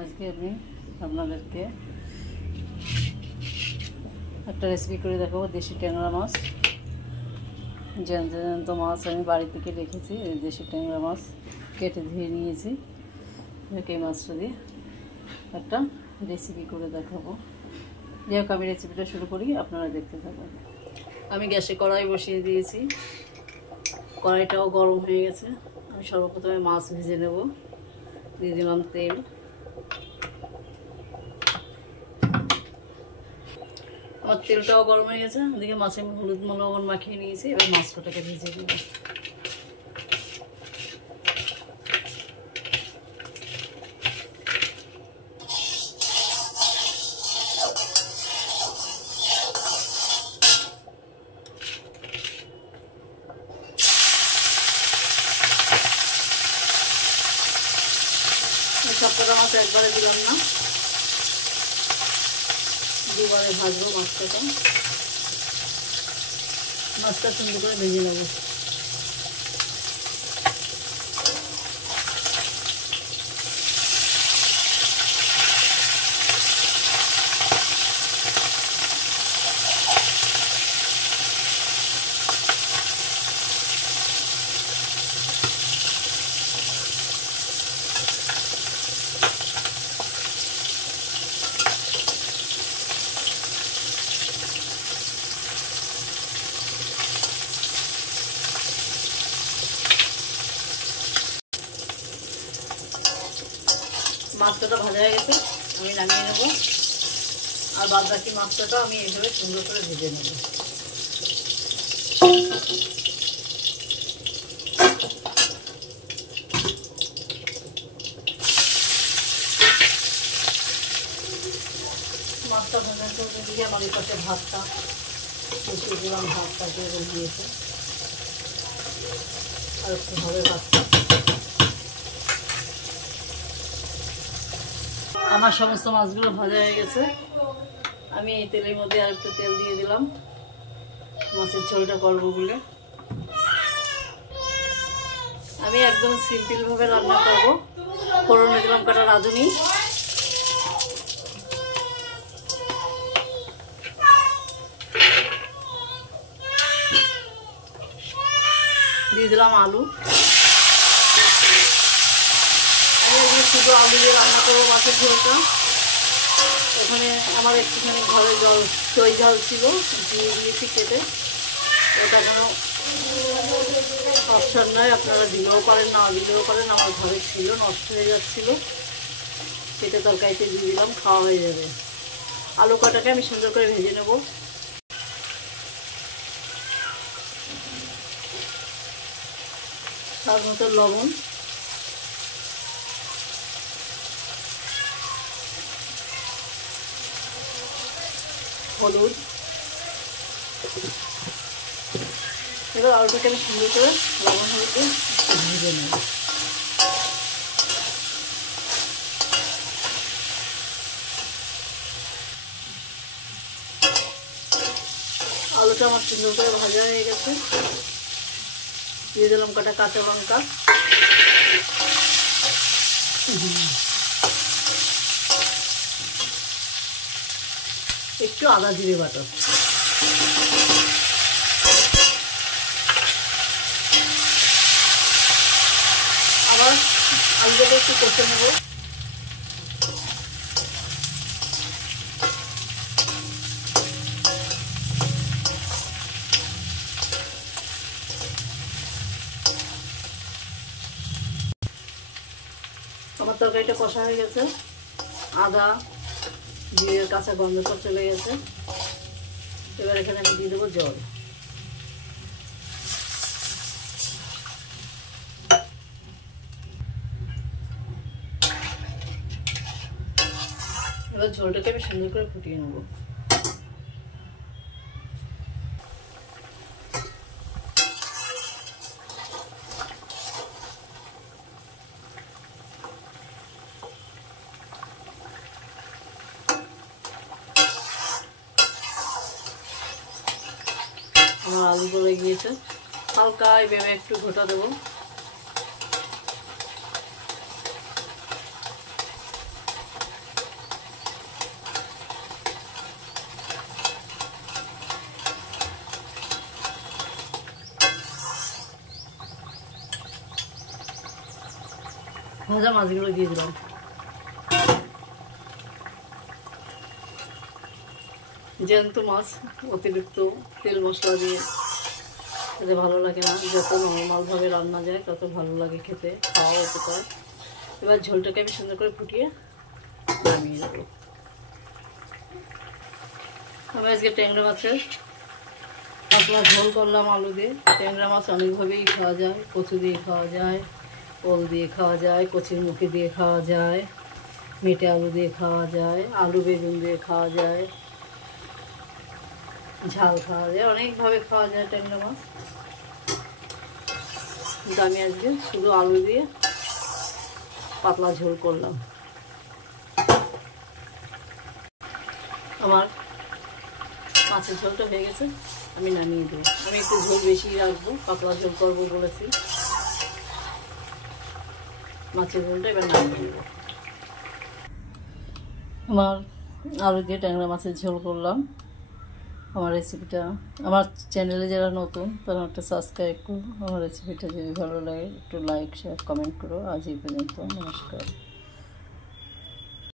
আজকে আমি আপনাদেরকে একটা রেসিপি করে দেখাবো। দেশি ট্যাংরা মাছ, জ্যান্ত জ্যান্ত মাছ আমি বাড়ি থেকে রেখেছি। এই দেশি ট্যাংরা মাছ কেটে ধুয়ে নিয়েছি। এই মাছটা দিয়ে একটা রেসিপি করে দেখাবো। যাই হোক, আমি রেসিপিটা শুরু করি, আপনারা দেখতে থাকুন। আমি গ্যাসে কড়াই বসিয়ে দিয়েছি, কড়াইটাও গরম হয়ে গেছে। আমি সর্বপ্রথমে মাছ ভেজে নেব। দিয়ে দিলাম তেল। আমার তেলটাও গরম হয়ে গেছে। ওদিকে মাছে আমি হলুদ লবণ মাখিয়ে নিয়েছি। এবার মাছ কটাকে ভেজে দেব। সবকটা মাছ একবারে দিলাম না, দুবারে ভাজবো মাছটা। মাছটা সুন্দর করে ভেজে নেব। মাছটা ভাজা হয়ে গেছে, আমি নামিয়ে নেব। আর বাদ বাকি মাছটা আমি এইভাবে সুন্দর করে ভেজে নেব। মাছটা ভাজা করতে দিয়ে আমার এই পাশে ভাতটা বসিয়ে দিলাম। ভাতটা দিয়ে দিয়েছে, আর একটু হবে ভাতটা। আমার সমস্ত মাছগুলো ভাজা হয়ে গেছে। আমি এই তেলের মধ্যে আর একটু তেল দিয়ে দিলাম মাছের ঝোলটা করবো বলে। আমি একদম সিম্পলভাবে রান্না করবো। ফোড়নে দিলাম কাটা রাঁধুনি, দিয়ে দিলাম আলু। আমি এখানে শুধু আলু দিয়ে রান্না করবো মাছের ঝোলটা। এখানে আমার একটুখানি ঘরে চই ঝাল ছিল, দিয়ে দিয়েছি কেটে। এটা কোনো অপশন নয়, আপনারা দিলেও পারেন না দিলেও পারেন। আমার ঘরে ছিল, নষ্ট হয়ে যাচ্ছিল, কেটে তরকারিতে দিয়ে দিলাম, খাওয়া হয়ে যাবে। আলু কটাকে আমি সুন্দর করে ভেজে নেব। তার মতো লবণ, হলুদ। এবার আলুটাকে আমি সুন্দর করে লবণ হলুদ দিয়ে ভেজে নেব। আলুটা আমার সুন্দর করে ভাজা হয়ে গেছে। দিয়ে দিলাম কাটা কাঁচা লঙ্কা, একটু আদা জিরে বাটা। আবার আলুটাকে একটু কষে নেব। আমার তরকারিটা কষা হয়ে গেছে, আদা জিরের কাঁচা গন্ধটা চলে গেছে। এবার এখানে আমি দিয়ে দেবো জল। এবার ঝোলটাকে আমি সুন্দর করে ফুটিয়ে নেব। আমার আলু গলে গিয়েছে, হালকা এইভাবে একটু ঘোটা দেবো। ভাজা মাছগুলো দিয়ে দিলাম। জ্যান্ত মাছ অতিরিক্ত তেল মশলা দিয়ে খেতে ভালো লাগে না, যত নর্মালভাবে রান্না যায় তত ভালো লাগে খেতে, খাওয়া উপকার। এবার ঝোলটাকে আমি সুন্দর করে ফুটিয়ে নামিয়ে দেবো। আমি আজকে ট্যাংরা মাছের পাতলা ঝোল করলাম আলু দিয়ে। ট্যাংরা মাছ অনেকভাবেই খাওয়া যায়, কচু দিয়ে খাওয়া যায়, ওল দিয়ে খাওয়া যায়, কচির মুখি দিয়ে খাওয়া যায়, মেটে আলু দিয়ে খাওয়া যায়, আলু বেগুন দিয়ে খাওয়া যায়, ঝাল খাওয়া যায়, অনেকভাবে খাওয়া যায় ট্যাংরা মাছ। কিন্তু আমি আজকে শুধু আলু দিয়ে পাতলা ঝোল করলাম। আমার মাছের ঝোলটা হয়ে গেছে, আমি নামিয়ে দেবো। আমি একটু ঝোল বেশি রাখবো, পাতলা ঝোল করবো বলেছি। মাছের ঝোলটা এবার নামিয়ে দেবো। আমার আলু দিয়ে ট্যাংরা মাছের ঝোল করলাম। আমার রেসিপিটা, আমার চ্যানেলে যারা নতুন তারা একটা সাবস্ক্রাইব করো। আমার রেসিপিটা যদি ভালো লাগে একটু লাইক শেয়ার কমেন্ট করো। আজ এই পর্যন্ত, নমস্কার।